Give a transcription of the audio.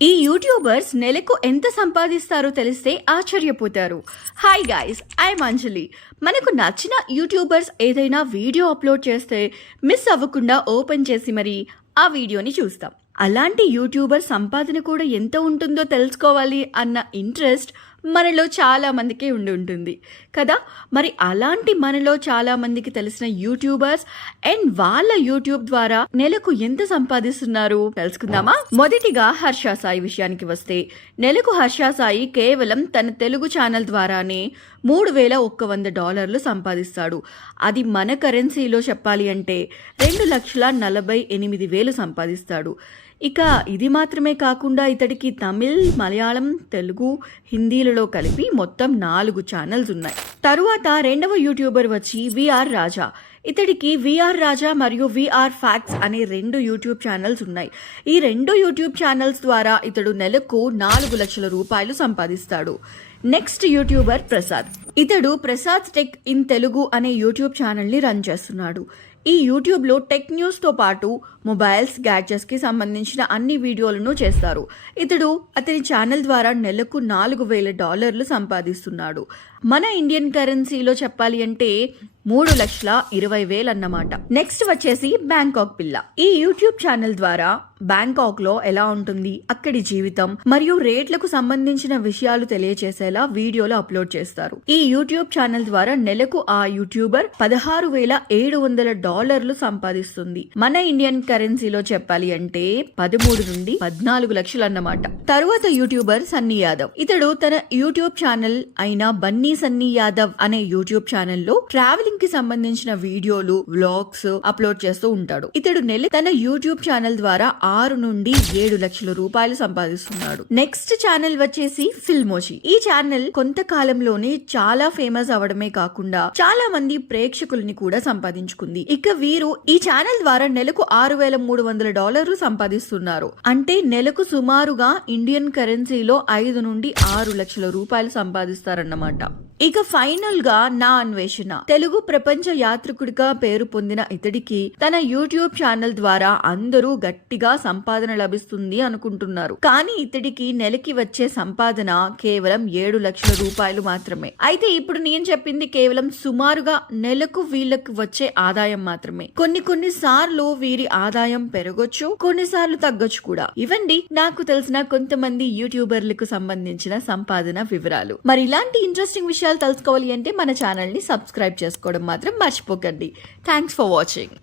ఈ యూట్యూబర్స్ నెలకు ఎంత సంపాదిస్తారో తెలిస్తే ఆశ్చర్యపోతారు. హాయ్ గైస్, ఐఎమ్ అంజలి. మనకు నచ్చిన యూట్యూబర్స్ ఏదైనా వీడియో అప్లోడ్ చేస్తే మిస్ అవ్వకుండా ఓపెన్ చేసి మరి ఆ వీడియోని చూస్తాం. అలాంటి యూట్యూబర్ సంపాదన కూడా ఎంత ఉంటుందో తెలుసుకోవాలి అన్న ఇంట్రెస్ట్ మనలో చాలా మందికి ఉంటుంది కదా. మరి అలాంటి మనలో చాలా మందికి తెలిసిన యూట్యూబర్స్ అండ్ వాళ్ళ యూట్యూబ్ ద్వారా నెలకు ఎంత సంపాదిస్తున్నారు తెలుసుకుందామా. మొదటిగా హర్ష సాయి విషయానికి వస్తే, నెలకు హర్ష సాయి కేవలం తన తెలుగు ఛానల్ ద్వారానే $3,100 సంపాదిస్తాడు. అది మన కరెన్సీలో చెప్పాలి అంటే 2,48,000 సంపాదిస్తాడు. ఇక ఇది మాత్రమే కాకుండా ఇతడికి తమిళ్, మలయాళం, తెలుగు, హిందీలలో కలిపి మొత్తం 4 ఛానల్స్ ఉన్నాయి. తరువాత రెండవ యూట్యూబర్ వచ్చి విఆర్ రాజా. ఇతడికి విఆర్ రాజా మరియు విఆర్ ఫ్యాక్ట్స్ అనే 2 యూట్యూబ్ ఛానల్స్ ఉన్నాయి. ఈ 2 యూట్యూబ్ ఛానల్స్ ద్వారా ఇతడు నెలకు $4 లక్షల సంపాదిస్తాడు. Next YouTuber Prasad. ఇతడు ప్రసాద్ టెక్ ఇన్ తెలుగు అనే యూట్యూబ్ ఛానల్ని రన్ చేస్తున్నాడు. ఈ యూట్యూబ్లో టెక్ న్యూస్తో పాటు మొబైల్స్, గ్యాడ్జెట్స్కి సంబంధించిన అన్ని వీడియోలను చేస్తారు. ఇతడు అతని ఛానల్ ద్వారా నెలకు $4,000 సంపాదిస్తున్నాడు. మన ఇండియన్ కరెన్సీలో చెప్పాలి అంటే 3,20,000 అన్నమాట. నెక్స్ట్ వచ్చేసి బ్యాంకాక్ పిల్ల. ఈ యూట్యూబ్ ఛానల్ ద్వారా బ్యాంకాక్ లో ఎలా ఉంటుంది, అక్కడి జీవితం మరియు రేట్లకు సంబంధించిన విషయాలు తెలియచేసేలా వీడియోలు అప్లోడ్ చేస్తారు. ఈ యూట్యూబ్ ఛానల్ ద్వారా నెలకు ఆ యూట్యూబర్ $16,700 సంపాదిస్తుంది. మన ఇండియన్ కరెన్సీలో చెప్పాలి అంటే 13 నుండి 14 లక్షలు అన్నమాట. తరువాత యూట్యూబర్ సన్నీ యాదవ్. ఇతడు తన యూట్యూబ్ ఛానల్ అయిన బన్నీ సన్నీ యాదవ్ అనే యూట్యూబ్ ఛానల్లో ట్రావెలింగ్ కి సంబంధించిన వీడియోలు, వ్లాగ్స్ అప్లోడ్ చేస్తూ ఉంటాడు. ఇతడు తన యూట్యూబ్ ఛానల్ ద్వారా 6 నుండి 7 లక్షల రూపాయలు సంపాదిస్తున్నాడు. నెక్స్ట్ ఛానల్ వచ్చేసి ఫిల్మోజీ. ఈ ఛానల్ కొంతకాలంలోనే చాలా ఫేమస్ అవడమే కాకుండా చాలా మంది ప్రేక్షకుల్ని కూడా సంపాదించుకుంది. ఇక వీరు ఈ ఛానల్ ద్వారా నెలకు $6,300 సంపాదిస్తున్నారు. అంటే నెలకు సుమారుగా ఇండియన్ కరెన్సీలో 5 నుండి 6 లక్షల రూపాయలు సంపాదిస్తారన్నమాట. ఇక ఫైనల్ గా నా అన్వేషణ. తెలుగు ప్రపంచ యాత్రికుడిగా పేరు పొందిన ఇతడికి తన యూట్యూబ్ ఛానల్ ద్వారా అందరూ గట్టిగా సంపాదన లభిస్తుంది అనుకుంటున్నారు. కానీ ఇతడికి నెలకి వచ్చే సంపాదన కేవలం 7 లక్షల రూపాయలు మాత్రమే. అయితే ఇప్పుడు నేను చెప్పింది కేవలం సుమారుగా నెలకు వీళ్ళకి వచ్చే ఆదాయం మాత్రమే. కొన్ని సార్లు వీరి ఆదాయం పెరగొచ్చు, కొన్నిసార్లు తగ్గొచ్చు కూడా. ఇవండి నాకు తెలిసిన కొంతమంది యూట్యూబర్లకు సంబంధించిన సంపాదన వివరాలు. మరి ఇలాంటి ఇంట్రెస్టింగ్ విషయాలు తెలుసుకోవాలి అంటే మన ఛానల్ ని సబ్స్క్రైబ్ చేసుకోవడం మాత్రం మర్చిపోకండి. Thanks for watching.